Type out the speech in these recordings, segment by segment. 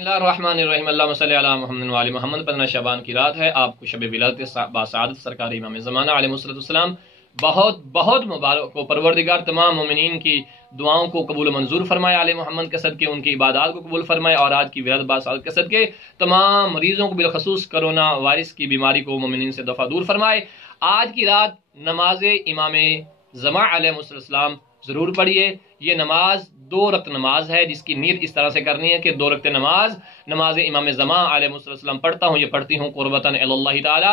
बिस्मिल्लाहिर्रहमानिर्रहीम अल्लाहुम्मा सल्लि अला मुहम्मद व आलि मुहम्मद। 15 शबान की रात है। आपको शब विलादत बासआदत सरकार इमाम ज़माना अलैहिस्सलाम बहुत बहुत मुबारक हो। परवरदिगार तमाम मोमिनीन की दुआओं को कबूल मंजूर फरमाए, आले मोहम्मद के सदके उनकी इबादत को कबूल फरमाए, और आज की विलादत बासआदत के सदके तमाम मरीजों को बिलखसूस कोरोना वायरस की बीमारी को मोमिनीन से दफ़ा दूर फरमाए। आज की रात नमाज इमाम ज़मा अलैहिस्सलाम ज़रूर पढ़िए। ये नमाज 2 रकत नमाज है, जिसकी नीयत इस तरह से करनी है कि 2 रकत नमाज इमाम ज़मा अलैहिस्सलाम पढ़ता हूँ, ये पढ़ती हूँ कुर्बतन इलल्लाहि ताला।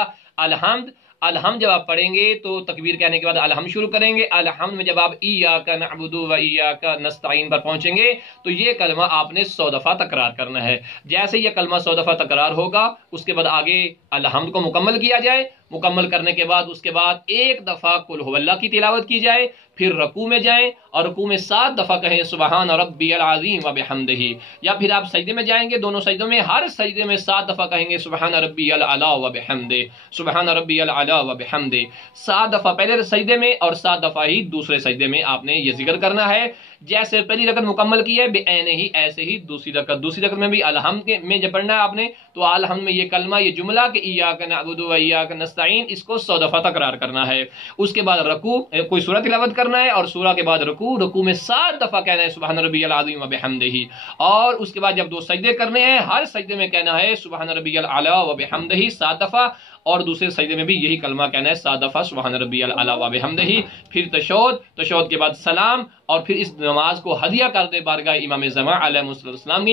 अलहम्द जब आप पढ़ेंगे तो तकबीर कहने के बाद अलहम्द शुरू करेंगे। अलहम्द में जब आप इय्याका नअबुदु व इय्याका नस्तईन पर पहुंचेंगे तो ये कलमा आपने 100 दफ़ा तकरार करना है। जैसे ये कलमा 100 दफ़ा तकरार होगा, उसके बाद आगे अलहम्द को मुकम्मल किया जाए। मुकम्मल करने के बाद उसके बाद 1 दफ़ा कुल हुवल्लाह की तिलावत की जाए, फिर रकू में जाएं और रकू में 7 दफ़ा कहें सुबहान रब्बियल अज़ीम व बिहम्दिही। या फिर आप सजदे में जाएंगे, दोनों सजदों में हर सजदे में 7 दफ़ा कहेंगे सुबहान रब्बियल अला व बिहम्दे, सुबहान रब्बियल अला व बिहम्दे। 7 दफ़ा पहले सजदे में और 7 दफ़ा ही दूसरे सजदे में आपने ये जिक्र करना है। जैसे पहली रकत मुकम्मल की है बेऐने ही ऐसे ही दूसरी रकत में भी अलहम्द में जब पढ़ना है आपने, तो अलहम्द में ये कलमा, ये जुमला कि इय्याका नअबुदु व इय्याका नस्तईन, इसको 100 दफ़ा तकरार करना है। उसके बाद रकू, कोई सूरह तिलावत करना है, और सूरह के बाद रकू में 7 दफ़ा कहना है सुबहान रब्बियल अज़ीम व बिहम्दिही। और उसके बाद जब 2 सजदे करने हैं, हर सजदे में कहना है सुबहान रब्बियल अला व बिहम्दिही 7 दफ़ा, और दूसरे सजदे में भी यही कलमा कहना है 7 दफ़ा सुबहान रब्बियल अला व बिहम्दिही। फिर तशहुद के बाद सलाम, और फिर इस नमाज को हदिया कर दे बारगाह इमाम ज़मा अलैहिस्सलाम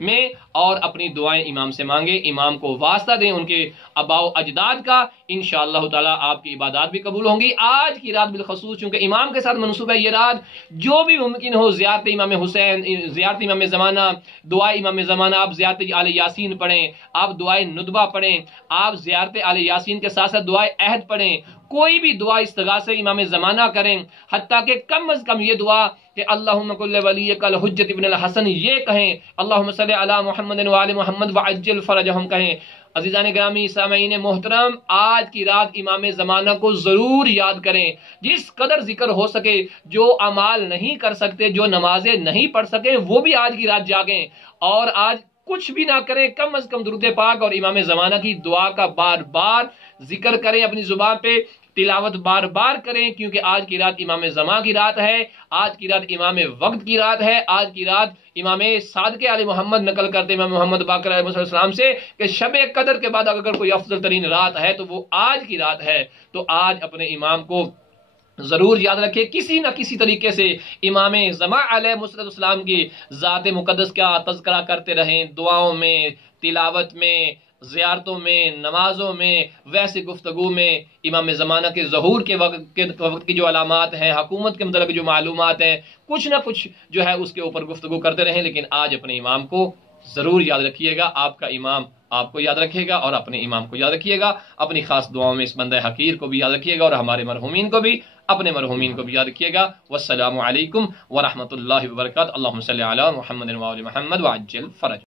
में, और अपनी दुआएं इमाम से मांगे, इमाम को वास्ता दें उनके आबाओ अजदाद का। इंशाअल्लाह ताला आपकी इबादत भी कबूल होंगी। आज की रात बिलखसूस चूंकि इमाम के साथ मनसूब है ये रात, जो भी मुमकिन हो ज़ियारत इमाम हुसैन, ज़ियारत इमाम ज़माना, दुआ इमाम ज़माना, आप ज़ियारत आले यासीन पढ़ें, आप दुआए नुदबा पढ़ें, आप ज़ियारत आले यासीन के साथ साथ दुआए अहद पढ़ें, कोई भी दुआ इस्तिगासे इमाम ज़माना करें। हत्ता कि कम अज़ कम ये दुआ कि अल्लाहुम्मा कुल्लि वलिय्यकल हुज्जत इब्नुल हसन ये कहें, अल्लाहुम्मा सल्लि अला मुहम्मद व आलि मुहम्मद व अज्जिल फरजहुम कहें। अज़ीज़ान गिरामी सामईन मोहतरम, आज की रात इमाम ज़माना को ज़रूर याद करें। जिस कदर जिक्र हो सके, जो अमाल नहीं कर सकते, जो नमाजें नहीं पढ़ सके, वो भी आज की रात जागें, और आज कुछ भी ना करें, कम अज़ कम दुरूद पाक और इमाम ज़माना की दुआ का बार बार जिक्र करें, अपनी जुबान पे तिलावत बार बार करें, क्योंकि आज की रात इमाम ज़मा की रात है, आज की रात इमाम वक्त की रात है। आज की रात इमाम सादिक़ आले मोहम्मद नकल करते इमाम मोहम्मद बाक़िर अलैहिस्सलाम से कि शब कदर के बाद अगर कोई अफजल तरीन रात है तो वो आज की रात है। तो आज अपने इमाम को जरूर याद रखें, किसी न किसी तरीके से इमाम ज़मा अलैहिस्सलाम की ज़ात मुक़द्दस का तज़किरा करते रहें, दुआओं में, तिलावत में, ज़ियारतों में, नमाजों में, वैसे गुफ्तगू में इमाम ज़माना के ज़हूर के वक्त की जो अलामात हैं, हुकूमत के मतलब जो मालूमात हैं, कुछ ना कुछ जो है उसके ऊपर गुफ्तगू करते रहें। लेकिन आज अपने इमाम को ज़रूर याद रखिएगा, आपका इमाम आपको याद रखेगा, और अपने इमाम को याद रखिएगा। अपनी खास दुआओं में इस बंदे हकीर को भी याद रखिएगा, और हमारे मरहूमीन को भी, अपने मरहूमीन को भी याद रखिएगा। वस्सलामु अलैकुम व रहमतुल्लाहि व बरकातहू। अल्लाहुम्मा सल्लि अला मुहम्मद व आलि मुहम्मद व अज्जिल फरज।